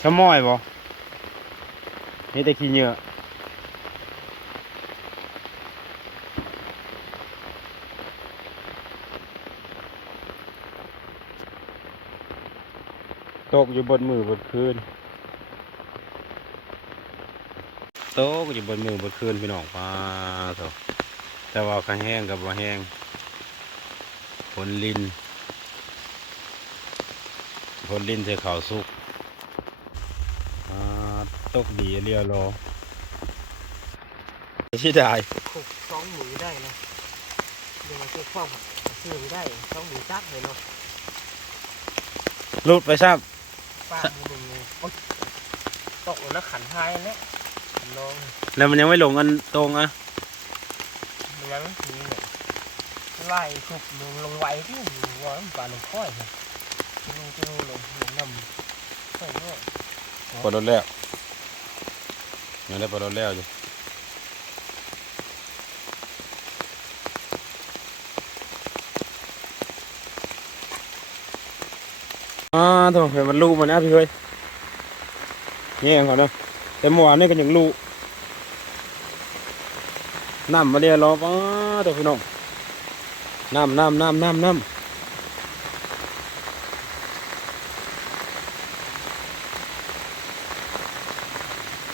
ชะม้อยบ่นี่แต่ขี้เหงื่อตกอยู่บนมือบนคืนตกอยู่บนมือบนคืนพี่น้องป้าโถแต่ว่าข้างแห้งกับบ่แห้งฝนลินใส่ข้าวสุกตกดีเรียวรอที่ได้ขุกสองหมูได้นะเดี๋ยวมาเช็คข้อมซื้อไม่ได้สองหมูจักเลยเนาะลุดไปซ้ป้าหมูหนึ่งเลยตกแล้วขันท้ายแล้วลงำแล้วมันยังไม่ลงกันตรงอ่ะมันยังมีเนี่ยไล่ขุกลงไว้ที่ว่ามันปลาลงค่อยเลยจะลงน้ำค่อยด้วยปลดแล้วยังได้ปลดแล้วอยู่โถเห็นมันลูมันนะพี่เฮ้ยนี่เองเขาเนาะแต่เมื่อวานนี่ก็ยังลูน้ำมาเรียรอป้าโถพี่น้อง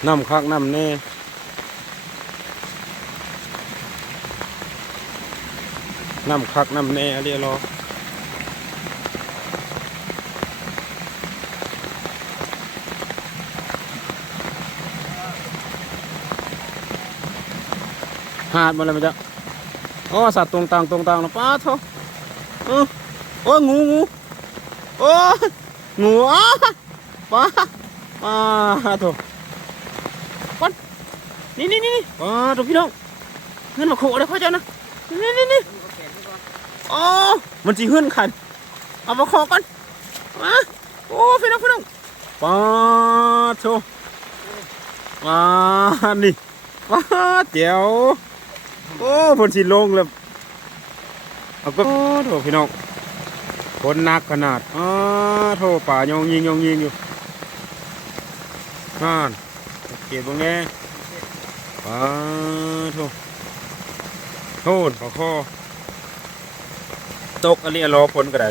น้ำคักน้ำแน่น้ำคักน้ำแน่เรียรอหาดมาเลยมันจะอ๋อสัตว์ตรงต่างนะป้าโถโอ้งูโอ้งูป้าโถป้อนนี่ป้าโถพี่น้องเงินมาโขกเลยพ่อเจ้านะนี่อ๋อมันจีหื่นขันเอามาโขกกันมาโอ้พี่น้องป้าโถมานี่ป้าเจ๋วโอ้ฝนสีลงเลยเอาก็โถพี่น้องฝนหนักขนาดโถป่ายองยิงอยู่นั่นเก็บบ้างแน่ป้าโถขอตกอันนี้รอฝนก็ได้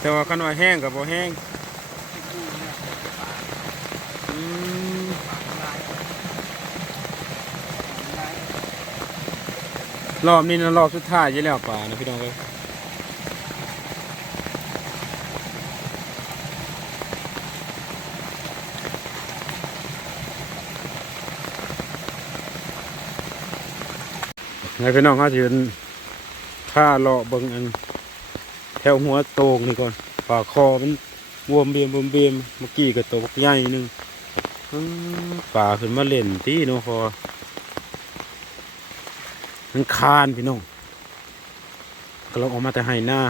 แต่ว่าขนอยแห้งกับบ่แห้งรอบนี้นะรอบสุดท้ายยี่แล้วป่านะพี่น้องเลยไงพี่น้องเขาจะฆ่าเลาะเบิ่งอันแถวหัวโตงนี่ก่อนปากคอมันบวมเบียมเมื่อกี้ก็ตกใหญ่นึงป่าขึ้นมาเล่นตีน้องคอมันคานพี่น้องก็ลองออกมาแต่ให้หน้า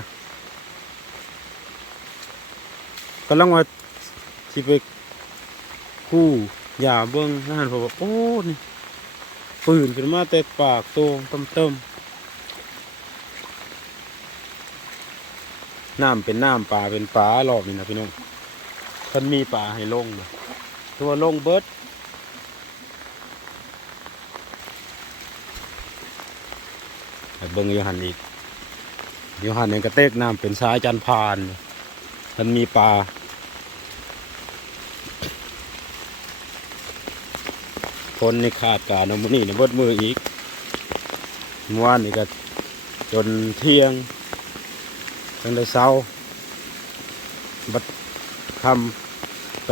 กำลังว่าสิไปกู้ยาเบิ้งนั่นพอบอกโอ้นี่ปืนขึ้นมาแต่ปากโตเติมน้ำเป็นน้ำป่าเป็นป่ารอบนี่นะพี่น้องมันมีป่าให้ลงเลยตัวลงเบิดเบิ้งยูหันอีกยูหันในกระเตกน้ำเป็นสายจันพานมันมีปลาคนในขาดการเอามือนี่ในบดมืออีกเมื่อวานนี่ก็จนเที่ยงจนได้เช้าบัดคำ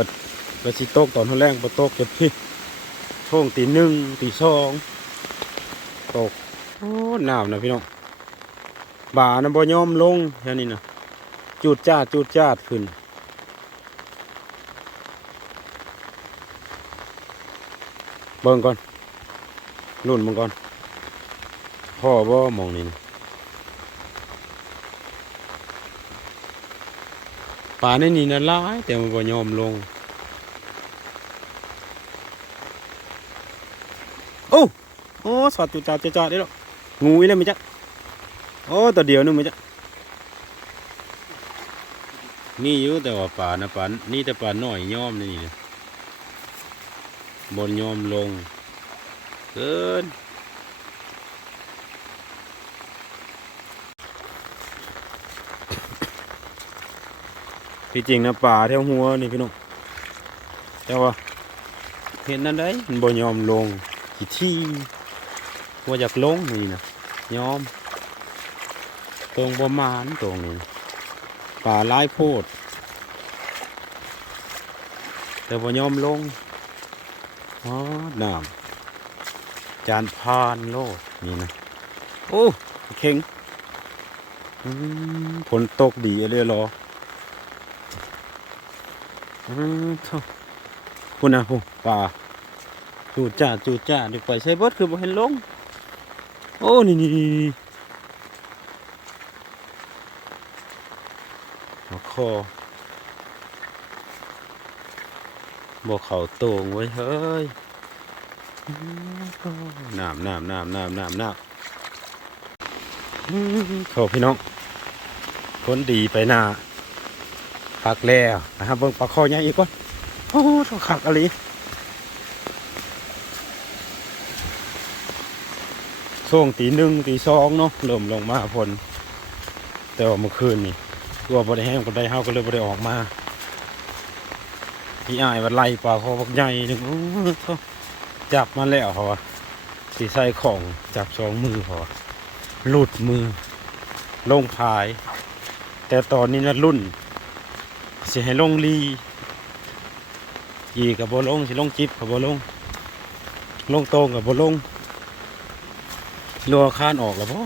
บัดสิโต๊กตอนแรกบัดโต๊กจนพี่ช่วงตีหนึ่งตีสองตกโอ้หนาวนะพี่น้องบ่านะบ่ยอมลงแค่นี้นะจูดจ้าดขึ้นเบิ่งก่อนรุ่นมึงก่อนพ่อบ่มองนี่นะป่าในนี่นะร้ายแต่มันบ่ยอมลงโอ้สอดจูดจ้าได้หรองูอีแล้วมั้ยจ๊ะโอ้ตัวเดียวนึงมั้ยจ๊ะ นี่อยู่แต่ว่าป่านะป่านี่แต่ป่าน้อยยอมนี่นะบนยอมลงเกินที่จริงนะป่าแถวหัวนี่พี่น้องแต่ว่าเห็นนั่นได้มันบนยอมลงที่ว่าอยากลงนี่นะยอมตรงประมาณตรงนี้ป่าหลายโพดแต่บ่ยอมลงอ๋อน้ำจานพานโลดนี่นะโอ้เข่งฝนตกดีเลยเหรอท่พุ่นนะพุ่นป่าจูดจ้าเดี๋ยวไปใช้เบิดคือบ่เห็นลงโอ้นี่หัวคอบ่เข่าโต่งไว้เฮ้ยน้ำโถพี่น้องคนดีไปหน้าพักแล้วนะครับเบิ่งปลาคอใหญ่อีกก่อนโอ้โถขักอะไรช่วงตี 1 ตี 2เนาะเริ่มลงมาฝนแต่ว่าเมื่อคืนนี่ตัวบ่ได้แห้งบ่ได้เฮาก็เลยบ่ได้ออกมาพี่อ้ายว่าไล่ปลาคอบักใหญ่นึงโอ้โถจับมาแล้วเขาว่าสิใส่ของจับ2 มือเขาว่าหลุดมือลงพาย แต่ตอนนี้นะรุ่นสิให้ลงลียีกับโบลงสิลงจิบกับโบลงตรงกับโบลงรัวคานออกแล้วพ่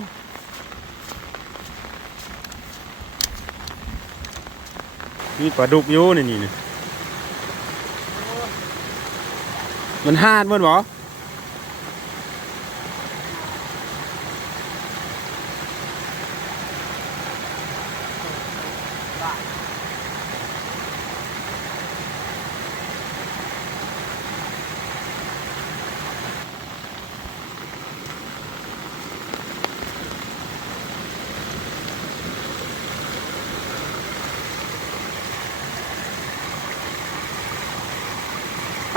มีปลาดุกอยู่นี่นะมันหาดมันบ่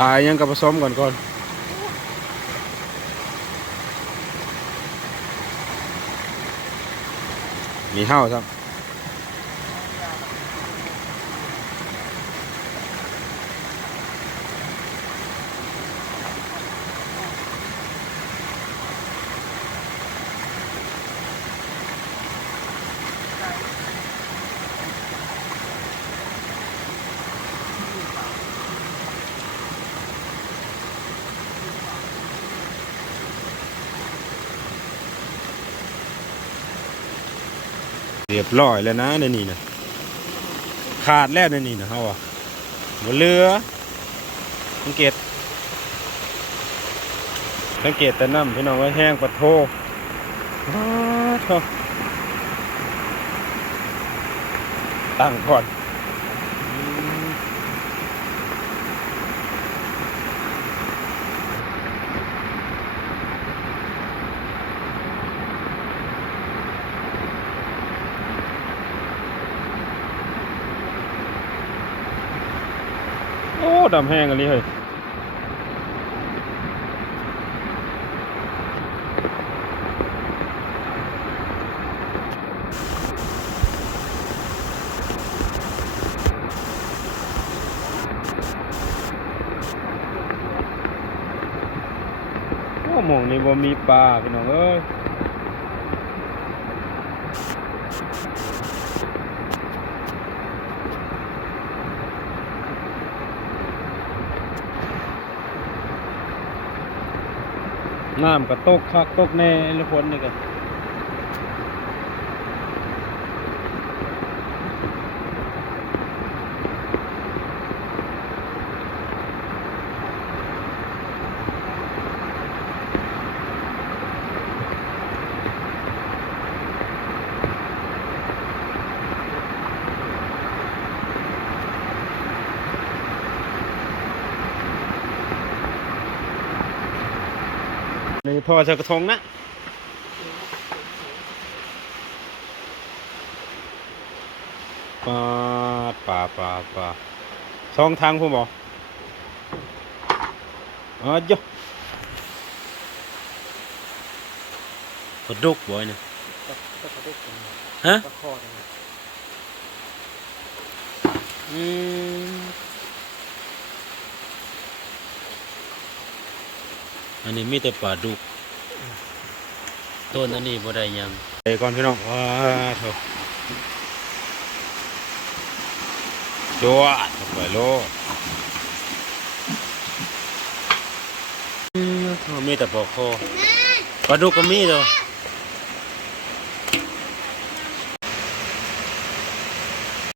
ปลายังกับผสมก่อนมีเห่าครับเรียบร้อยแล้วนะในนี่นะขาดแล้วในนี่นะเฮาอ่ะบนเรือสังเกตแต่น้ำพี่น้องว่าแห้งปะโทตั้งก่อนโอ้ดำแห้งอันนี้เฮ้ยโอ้หมองนี่บ่มีปลาพี่น้องเอ้ยน้ำก็ตกคักตกแน่ละคนนี่กันในท่อใส่กระทงนะ โ ปลาสองทางผมบอกอ๋อเยอะปลาดุกบ่อยเนี่ย ก็กระดุกกัน ฮะ ก็คอกัน อืมอันนี้มีแต่ปลาดุกต้นอันนี้บ่ได้หยังไปก่อนพี่น้องว้าโถจวดไปโลมีแต่ปลาคอปลาดุกก็มีเด้อ